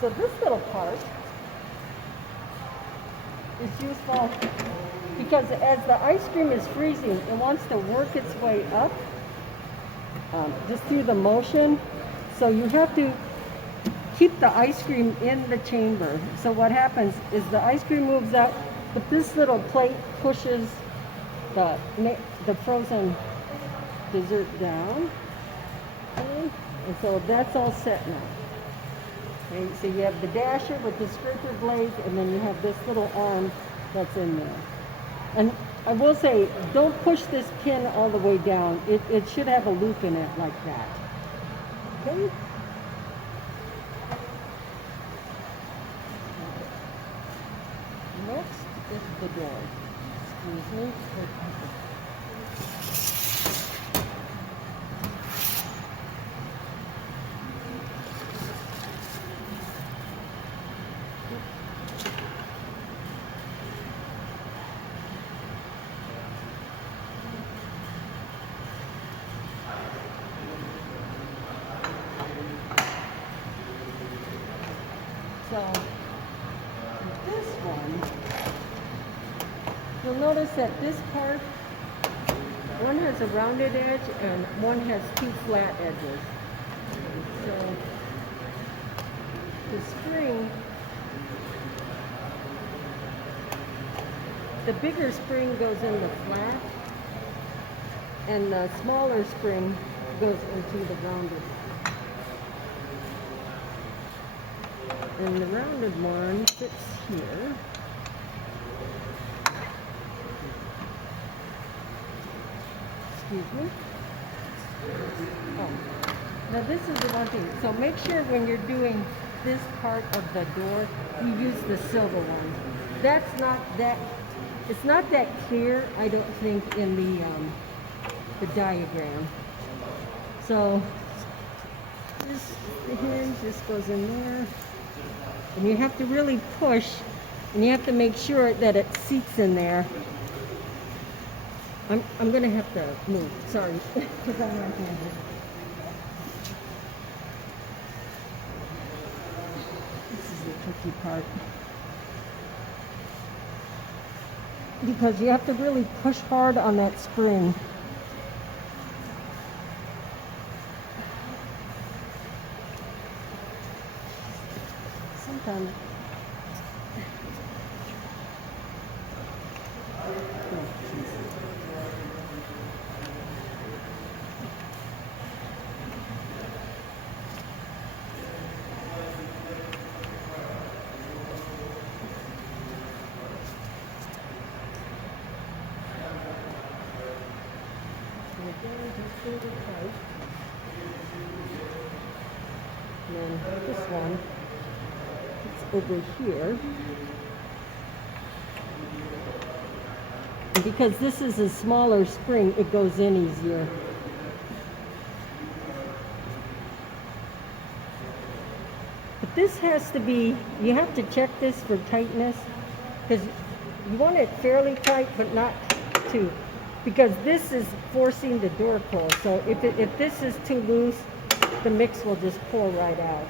So this little part is useful because as the ice cream is freezing, it wants to work its way up just through the motion. So you have to keep the ice cream in the chamber. So what happens is the ice cream moves up, but this little plate pushes the frozen dessert down. Okay? And so that's all set now. Okay, so you have the dasher with the scraper blades, and then you have this little arm that's in there. And I will say, don't push this pin all the way down. It should have a loop in it like that. Okay? Next is the door. Excuse me. So this one, you'll notice that this part, one has a rounded edge and one has two flat edges. So the spring, the bigger spring goes in the flat and the smaller spring goes into the rounded. And the rounded one fits here. Excuse me. Oh. Now this is the one thing. So make sure when you're doing this part of the door, you use the silver ones. That's not that, it's not that clear, I don't think, in the diagram. So the hinge just goes in there. And you have to really push, and you have to make sure that it seats in there. I'm going to have to move, sorry, because I'm right-handed. This is the tricky part. Because you have to really push hard on that spring. Sometimes and then this one, it's over here. And because this is a smaller spring, it goes in easier. But this has to be, you have to check this for tightness, because you want it fairly tight, but not too, because this is forcing the door closed. So if this is too loose, the mix will just pour right out.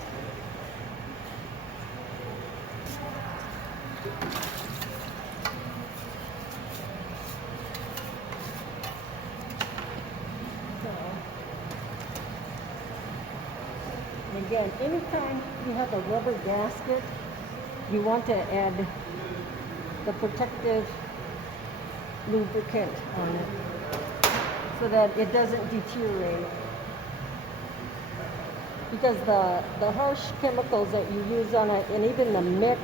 And again, anytime you have a rubber gasket, you want to add the protective lubricant on it so that it doesn't deteriorate. Because the harsh chemicals that you use on it, and even the mix,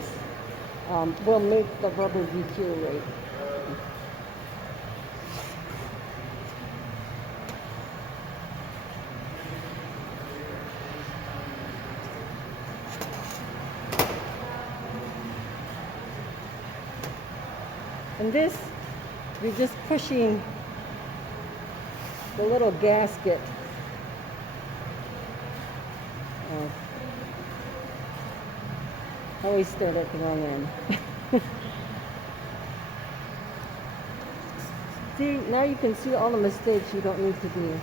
will make the rubber deteriorate. And this, you're just pushing the little gasket. I always start at the wrong end. See, now you can see all the mistakes you don't need to do.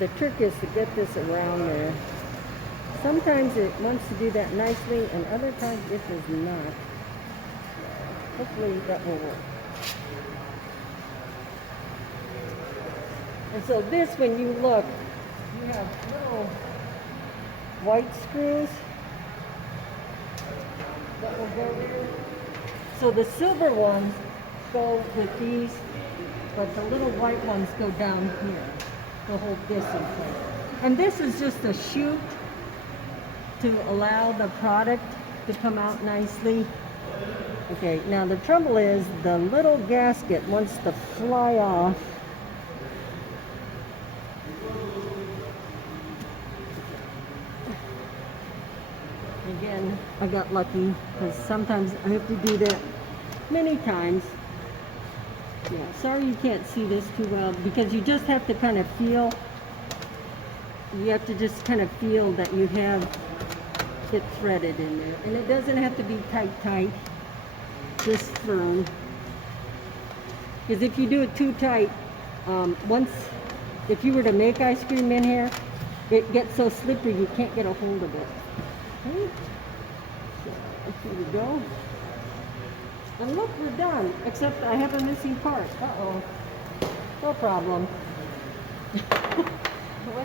the trick is to get this around there. Sometimes it wants to do that nicely, and other times it does not. Hopefully that will work. And so this, when you look, you have little white screws that will go there. So the silver ones go with these, but the little white ones go down here to hold this in place. And this is just a chute to allow the product to come out nicely. Okay, now the trouble is the little gasket wants to fly off. Again, I got lucky because sometimes I have to do that many times. Yeah, sorry you can't see this too well because you just have to kind of feel. You have to just kind of feel that you have it threaded in there. And it doesn't have to be tight, just firm. Because if you do it too tight, if you were to make ice cream in here, it gets so slippery you can't get a hold of it. Okay. So, here we go. And look, we're done. Except I have a missing part. Uh-oh. No problem.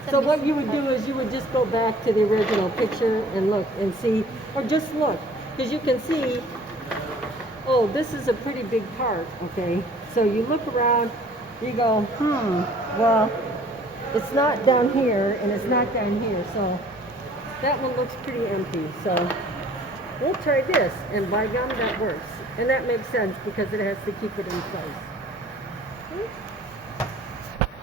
So what you would do is you would just go back to the original picture and look and see, or just look, because you can see, oh, this is a pretty big part, okay? So you look around, you go, well, it's not down here and it's not down here, so that one looks pretty empty. So we'll try this, and by gum, that works. And that makes sense because it has to keep it in place.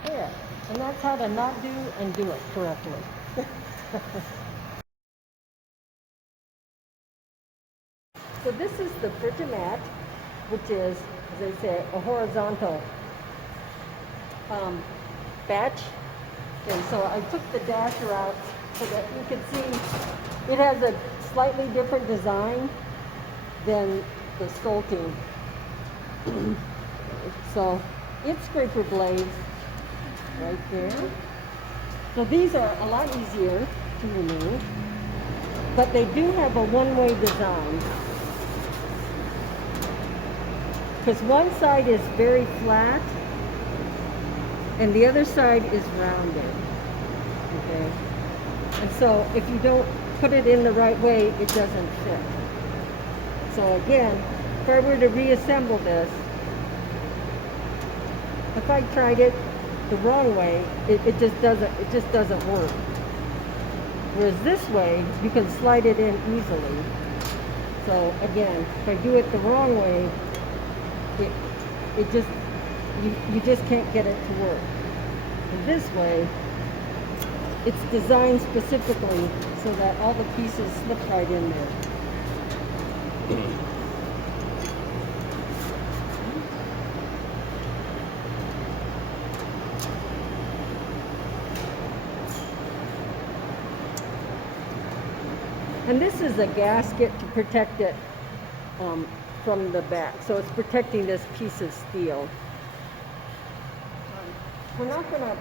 There. And that's how to not do and do it correctly. So this is the Frigimat, which is, as I say, a horizontal batch. And so I took the dasher out so that you can see it has a slightly different design than the Sculpting. So it's scraper blades right there. So these are a lot easier to remove, but they do have a one-way design. Because one side is very flat and the other side is rounded. Okay. And so if you don't put it in the right way, it doesn't fit. So again, if I were to reassemble this, if I tried it the wrong way, it just doesn't work. Whereas this way, you can slide it in easily. So again, if I do it the wrong way, you just can't get it to work. And this way, it's designed specifically so that all the pieces slip right in there. And this is a gasket to protect it from the back. So it's protecting this piece of steel. We're not going to, I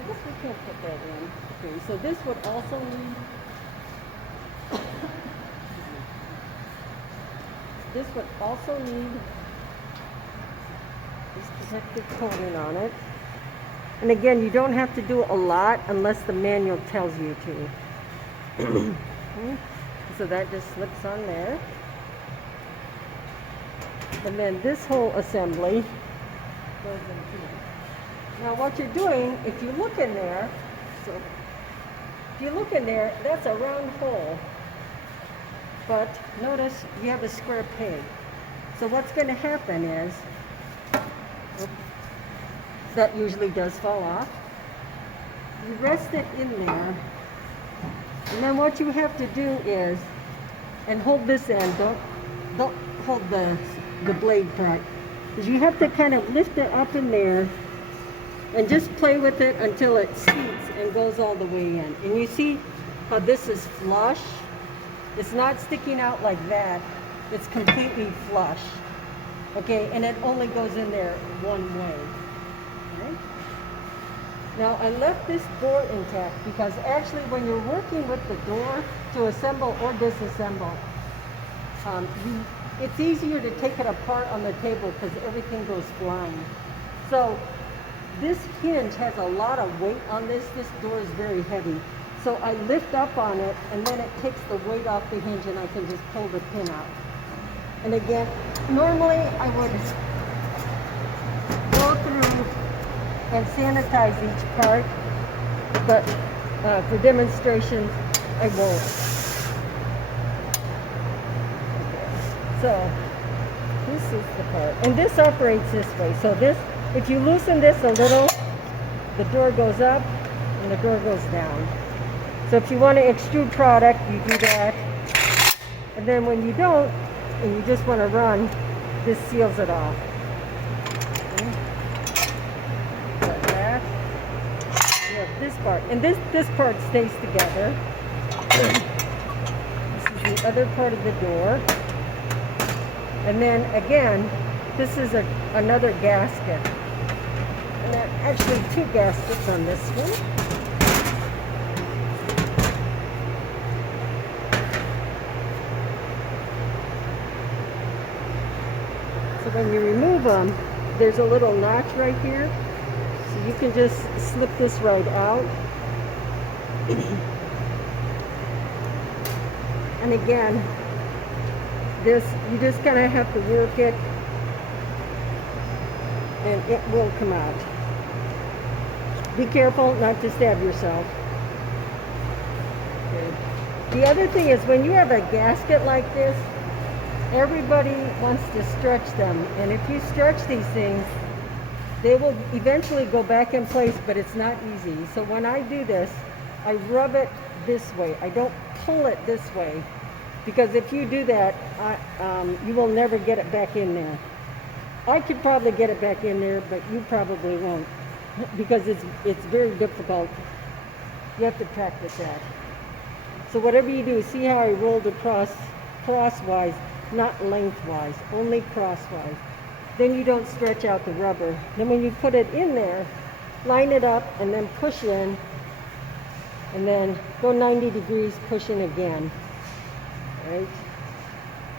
guess we can't put that in. Okay, so this would also need, this would also need this protective coating on it. And again, you don't have to do a lot unless the manual tells you to. Okay. So that just slips on there. And then this whole assembly goes in here. Now what you're doing, if you look in there, so if you look in there, that's a round hole. But notice you have a square peg. So what's going to happen is, oops, that usually does fall off. You rest it in there. And then what you have to do is, and hold this end, don't hold the blade part, is you have to kind of lift it up in there and just play with it until it seats and goes all the way in. And you see how this is flush? It's not sticking out like that. It's completely flush. Okay, and it only goes in there one way. Okay? Now I left this door intact because actually when you're working with the door to assemble or disassemble, it's easier to take it apart on the table because everything goes flying. So this hinge has a lot of weight on this. This door is very heavy. So I lift up on it and then it takes the weight off the hinge and I can just pull the pin out. And again, normally I would go through and sanitize each part, but for demonstration, I won't. Okay. So this is the part, and this operates this way. So this, if you loosen this a little, the door goes up and the door goes down. So if you want to extrude product, you do that. And then when you don't, and you just want to run, this seals it off. Okay. Like that. You have this part, and this part stays together. This is the other part of the door. And then again, this is another gasket. And there are actually two gaskets on this one. So when you remove them, there's a little notch right here. So you can just slip this right out. And again, this, you just kind of have to work it and it will come out. Be careful not to stab yourself. Okay. The other thing is when you have a gasket like this, everybody wants to stretch them, and if you stretch these things, they will eventually go back in place, but it's not easy. So when I do this, I rub it this way. I don't pull it this way, because if you do that, you will never get it back in there. I could probably get it back in there, but you probably won't, because it's very difficult. You have to practice that. So whatever you do, see how I rolled across crosswise, not lengthwise, only crosswise. Then you don't stretch out the rubber. Then when you put it in there, line it up and then push in, and then go 90 degrees, push in again, right?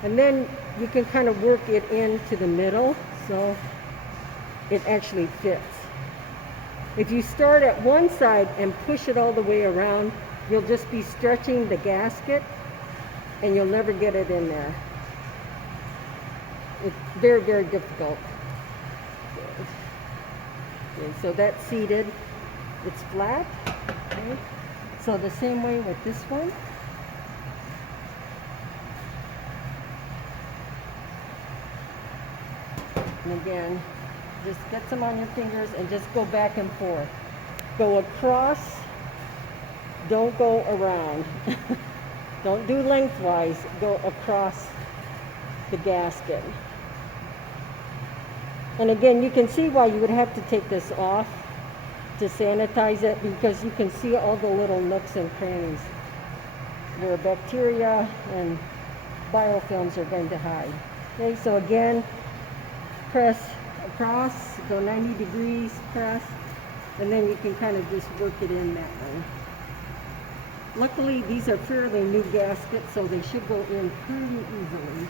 And then you can kind of work it into the middle so it actually fits. If you start at one side and push it all the way around, you'll just be stretching the gasket and you'll never get it in there. It's very, very difficult. Okay, so that's seated. It's flat. Okay. So the same way with this one. And again, just get some on your fingers and just go back and forth. Go across, don't go around. Don't do lengthwise, go across the gasket. And again, you can see why you would have to take this off to sanitize it, because you can see all the little nooks and crannies where bacteria and biofilms are going to hide. Okay, so again, press across, go 90 degrees, press, and then you can kind of just work it in that way. Luckily, these are fairly new gaskets, so they should go in pretty easily.